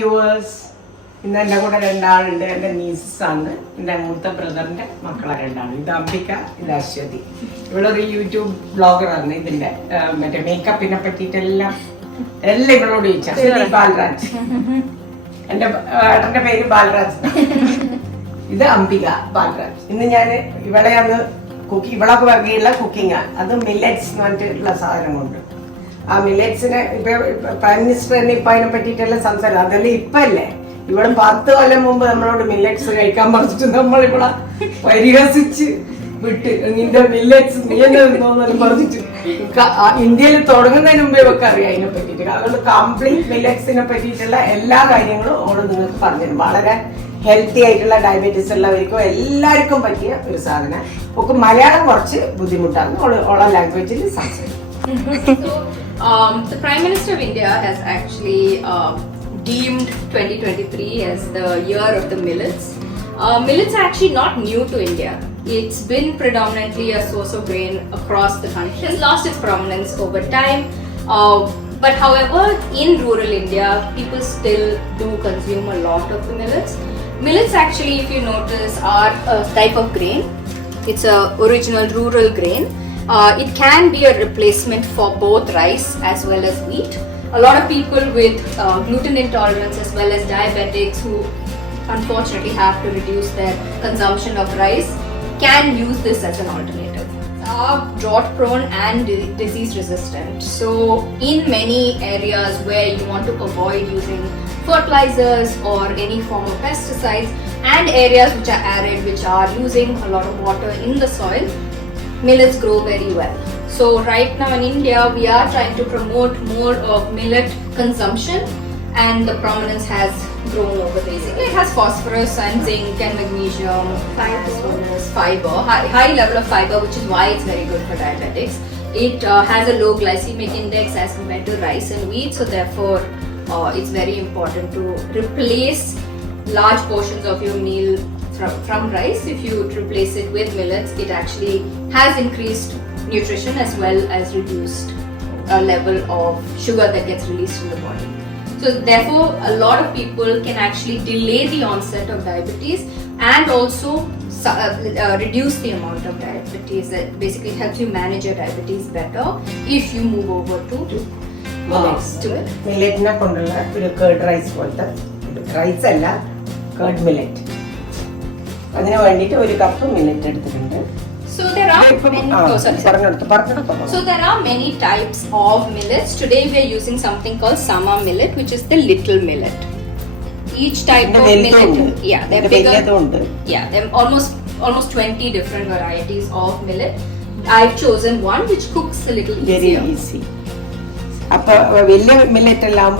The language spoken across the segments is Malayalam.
viewers, ഇന്ന് എൻ്റെ കൂടെ രണ്ടാളുണ്ട്. എൻ്റെ നീസസാണ്, എൻ്റെ മൂത്ത ബ്രദറിൻ്റെ മക്കളെ രണ്ടാണ്. ഇത് അംബിക, ഇത് അശ്വതി. ഇവളൊരു യൂട്യൂബ് ബ്ലോഗറാണ്. ഇതിൻ്റെ മറ്റേ മേക്കപ്പിനെ പറ്റിയിട്ടെല്ലാം ഇവളോട് ചോദിച്ചാൽ. ബാലരാജ്, എൻ്റെ ഏട്ടൻ്റെ പേര് ബാലരാജ്. ഇത് അംബിക ബാലരാജ്. ഇന്ന് ഞാൻ ഇവളെയാണ് ഇവളൊക്കെ വകയുള്ള കുക്കിംഗാണ്. അത് മില്ലറ്റ്സ് എന്ന് പറഞ്ഞിട്ടുള്ള സാധനം കൊണ്ട്. ആ മില്ലറ്റ്സിനെ ഇപ്പൊ പ്രൈം മിനിസ്റ്റർ തന്നെ ഇപ്പൊ അതിനെ പറ്റിയിട്ടെല്ലാം സംസാരം. അതെല്ലാം ഇപ്പൊ അല്ലേ, ഇവിടെ 10 കൊല്ലം മുമ്പ് നമ്മളോട് മില്ലറ്റ്സ് കഴിക്കാൻ പറഞ്ഞിട്ട് നമ്മൾ ഇവിടെ പരിഹസിച്ച് വിട്ട് നിന്റെ മില്ലറ്റ്സ് നീ തന്നെ നിന്നോന്നെല്ലാം പറഞ്ഞിട്ട് ഇന്ത്യയിൽ തുടങ്ങുന്നതിന് മുമ്പേ ഒക്കെ അറിയാം അതിനെ പറ്റിയിട്ട്. അതുകൊണ്ട് കംപ്ലീറ്റ് മില്ലറ്റ്സിനെ പറ്റിയിട്ടുള്ള എല്ലാ കാര്യങ്ങളും അവള് നിങ്ങൾക്ക് പറഞ്ഞുതരും. വളരെ ഹെൽത്തി ആയിട്ടുള്ള ഡയബറ്റീസ് ഉള്ളവർക്കും എല്ലാവർക്കും പറ്റിയ ഒരു സാധനം. ഒക്കെ മലയാളം കുറച്ച് ബുദ്ധിമുട്ടാണ്, ഓള ലാംഗ്വേജിൽ സംസാരിക്കും. The Prime Minister of India has actually deemed 2023 as the year of the millets. Millets are actually not new to India. It's been predominantly a source of grain across the country. It's lost its prominence over time. But however, in rural India, people still do consume a lot of the millets. Millets actually, if you notice, are a type of grain. It's a original rural grain. It can be a replacement for both rice as well as wheat. A lot of people with gluten intolerance as well as diabetics who unfortunately have to reduce their consumption of rice can use this as an alternative. Are drought prone and disease resistant. So in many areas where you want to avoid using fertilizers or any form of pesticides, and areas which are arid, which are using a lot of water in the soil, millets grow very well. So right now in India we are trying to promote more of millet consumption, and the prominence has grown over the years. It has phosphorus and zinc and magnesium as well as fiber, high level of fiber, which is why it's very good for diabetics. It has a low glycemic index as compared to rice and wheat, so therefore it's very important to replace large portions of your meal from rice. If you replace it with millets, it actually has increased nutrition as well as reduced level of sugar that gets released in the body. So therefore, a lot of people can actually delay the onset of diabetes and also reduce the amount of diabetes. That basically helps you manage your diabetes better if you move over to millets. മില്ലറ്റിനെ കൊണ്ടുള്ള ഒരു കേർഡ് റൈസ് പോലത്തെ റൈസ് അല്ല, കേർഡ് മില്ലറ്റ്. അതിന് വേണ്ടിയിട്ട് 1 കപ്പ് മില്ലറ്റ് എടുത്തിട്ടുണ്ട്. So there are many types of millets. Today we are using something called summer millet, which is the little millet. Each type of millet, they're bigger. There are almost 20 different varieties of millet. I've chosen one which cooks a little easier. Very easy. അപ്പൊ വലിയ മില്ലറ്റ് എല്ലാം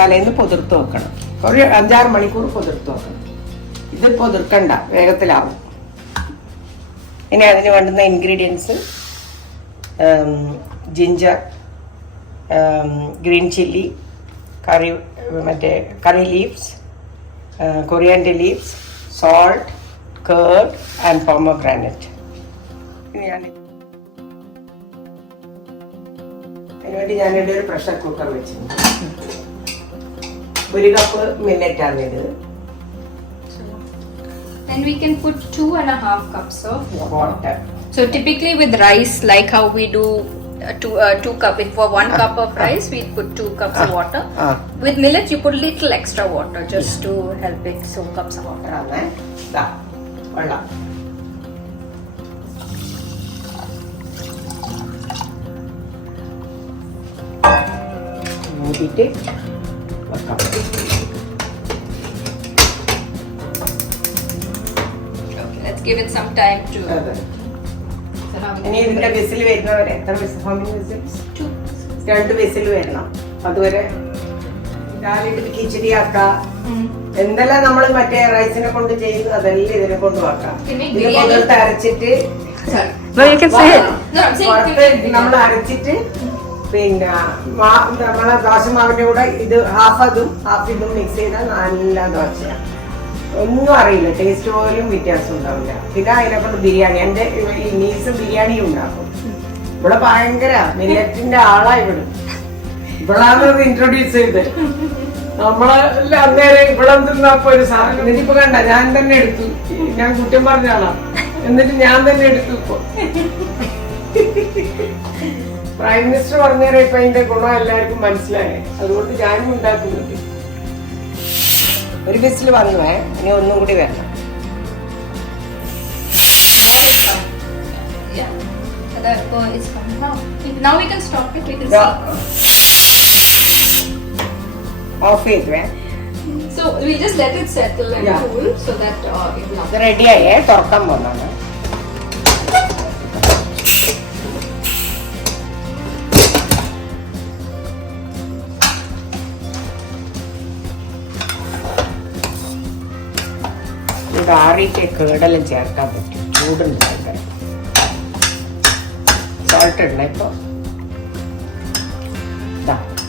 തലേന്ന് പൊതിർത്ത് വെക്കണം. ഒരു 5-6 മണിക്കൂർ പൊതിർത്ത് വെക്കണം. ഇത് പൊതിർക്കണ്ട, വേഗത്തിലാവും. ഇനി അതിന് വേണ്ടുന്ന ingredients: ginger, green chilli, curry leaves, coriander leaves, salt, curd and pomegranate. അതിനുവേണ്ടി ഞാനിവിടെ ഒരു പ്രഷർ കുക്കർ വെച്ചിട്ടുണ്ട്. 1 കപ്പ് മില്ലറ്റാണ് ഇത്. And we can put 2.5 cups of water. So typically with rice, like how we do 2 cup, for 1 cup of rice we put 2 cups of water. With millet you put little extra water just to help it soak up some water. വെള്ളം മൂടിയിട്ട് വെക്കാം. Give it some time to. ഇനി ഇതിന്റെ വിസിൽ വരുന്നവരെ എത്ര വിസിൽ? 2 വിസിൽ വരണം. അതുവരെ രാവിലെ കിച്ചടി ആക്കാം. എന്തെല്ലാം നമ്മൾ മറ്റേ റൈസിനെ കൊണ്ട് ചെയ്യുന്നു അതെല്ലാം ഇതിനെ കൊണ്ട് ആക്കാം. ഇത് പൊതിർത്ത് അരച്ചിട്ട് നമ്മൾ അരച്ചിട്ട് പിന്നെ നമ്മളെ ദോശമാവിന്റെ കൂടെ ഇത് ഹാഫ് ഇതും മിക്സ് ചെയ്താൽ നല്ല ദോശയാണ്. ഒന്നും അറിയില്ല, ടേസ്റ്റ് പോലും വ്യത്യാസം ഉണ്ടാവില്ല. പിന്നെ അതിനെ കൊണ്ട് ബിരിയാണി, എൻ്റെ ഈ നീസ് ബിരിയാണി ഉണ്ടാക്കും. ഇവിടെ ഭയങ്കര മില്ലറ്റിന്റെ ആളാ. ഇവിടാണ് ഇൻട്രൊഡ്യൂസ് ചെയ്ത് നമ്മളെല്ലാം അന്നേരം ഇവിടെ തിന്നപ്പോ ഒരു സാധനം എന്നിട്ടിപ്പോ കണ്ട ഞാൻ തന്നെ എടുത്തു. ഞാൻ കുറ്റം പറഞ്ഞാളാ, എന്നിട്ട് ഞാൻ തന്നെ എടുത്തു. ഇപ്പൊ പ്രൈം മിനിസ്റ്റർ പറഞ്ഞേരം ഇപ്പൊ അതിന്റെ ഗുണം എല്ലാവർക്കും മനസ്സിലായേ, അതുകൊണ്ട് ഞാനും ഉണ്ടാക്കുന്നുണ്ട്. ഒരു ബിസിൽ വന്നുവേ, ഇനി ഒന്നും കൂടി വരണം. Of ചെയ്തുവേ. So we just let it settle and cool so that it will. ഇത് റെഡിയായേ, തുറക്കാൻ പോകുന്നതാണ്. ഇവിടെ ആറിയിട്ട് കേടെല്ലാം ചേർക്കാൻ പറ്റും, ചൂടുണ്ട്. സോൾട്ട് ഇടണേ ഇപ്പൊ.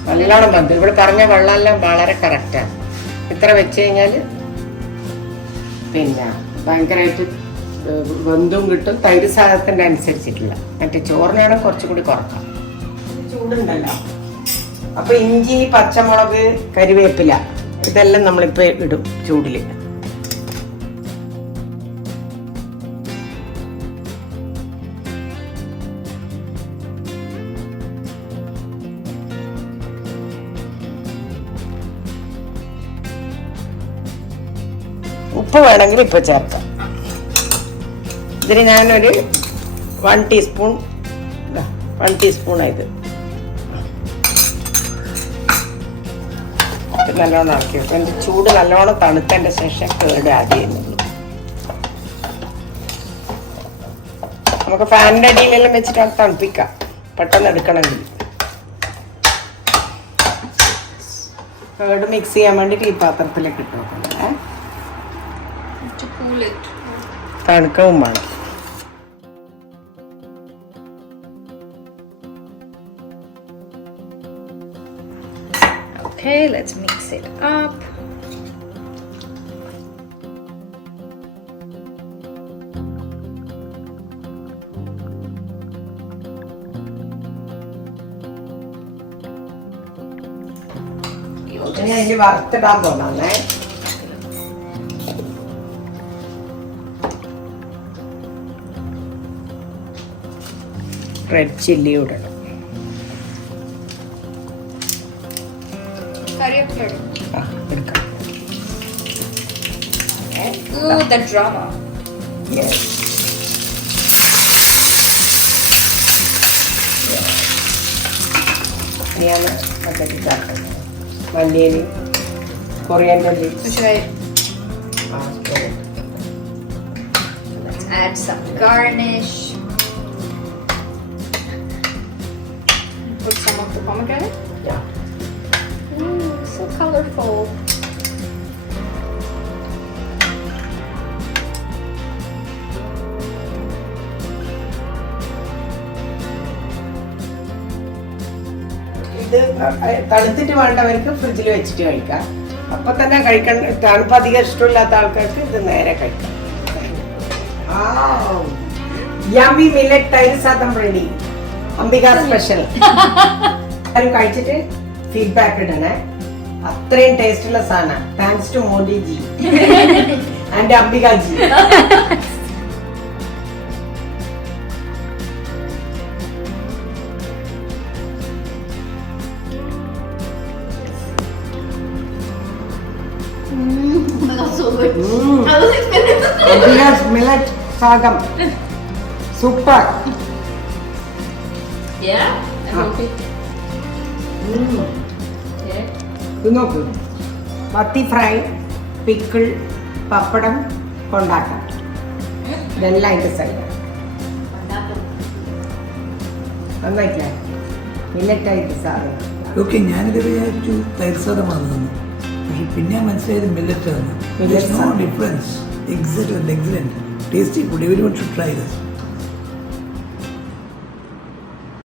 നല്ലോണം വന്നു. ഇവിടെ പറഞ്ഞ വെള്ളമെല്ലാം വളരെ കറക്റ്റാണ്. ഇത്ര വെച്ച് കഴിഞ്ഞാല് പിന്നെ ഭയങ്കരമായിട്ട് വെന്തും കിട്ടും. തൈര് സാധനത്തിന്റെ അനുസരിച്ചിട്ടില്ല. മറ്റേ ചോറിനാണെങ്കിൽ കുറച്ചുകൂടി കുറക്കാം. ചൂടുണ്ടല്ലോ. അപ്പൊ ഇഞ്ചി, പച്ചമുളക്, കരിവേപ്പില ഇതെല്ലാം നമ്മളിപ്പോ ഇടും ചൂടില്. ഉപ്പ് വേണമെങ്കിൽ ഇപ്പൊ ചേർക്കാം. ഇതിന് ഞാനൊരു 1 ടീസ്പൂൺ ഇത് നല്ലോണം ഇറക്കി വെക്കും. എൻ്റെ ചൂട് നല്ലോണം തണുത്തതിൻ്റെ ശേഷം കേട് ആഡ് ചെയ്യുന്നുള്ളൂ. നമുക്ക് ഫാനിൻ്റെ അടിയിലെല്ലാം വെച്ചിട്ട് തണുപ്പിക്കാം, പെട്ടെന്ന് എടുക്കണമെങ്കിൽ. കേട് മിക്സ് ചെയ്യാൻ വേണ്ടിയിട്ട് ഈ പാത്രത്തിലേക്ക് ഇട്ട് വെക്കണം. തണുക്കവും വേണം. Okay, let's mix it up. അതിന് വറുത്തിടാൻ തോന്നാന്നേ. റെഡ് ചില്ലി ഇടണം. എടുക്കാം. Ooh, the drama. Yes. ഞാൻ മറ്റേക്ക് ചേർക്കുന്നത് മല്ലിയില, coriander leaves. So should I? Let's add some garnish. Put some of the pomegranate. Yeah. So colorful. ഇത് തണുത്തിട്ട് വേണ്ടവർക്ക് ഫ്രിഡ്ജിൽ വെച്ചിട്ട് കഴിക്കാം. അപ്പൊ തന്നെ കഴിക്കാൻ. തണുപ്പ് അധികം ഇഷ്ടമില്ലാത്ത ആൾക്കാർക്ക് ഇത് നേരെ കഴിക്കാം. യമ്മി മില്ലറ്റ് തൈര് സാദം റെഡി. അംബിക സ്പെഷ്യൽ. ആരും കഴിച്ചിട്ട് ഫീഡ്ബാക്ക് ഇടണേ. അത്രയും ടേസ്റ്റുള്ള സാധനം. Thanks to Modi ji and Ambika ji. So good. I was expecting Ambiga's millet sagam. Super. Yeah? I'm okay. Yeah. ഇത് നോക്ക്. പത്തി ഫ്രൈ, പിക്കിൾ, പപ്പടം, കൊണ്ടാട്ടം. ഇതെല്ലാം അതിൻ്റെ സൈഡ്. നന്നായിട്ടില്ലേ? മില്ലറ്റായിട്ട് സാധനം. ഓക്കെ, ഞാനിത് വിചാരിച്ചു തൈര് സാധനമാണ്. പക്ഷെ പിന്നെ മനസ്സിലായത് മില്ലറ്റ് ആണ്. Difference. Excellent, tasty food. Everyone should try this.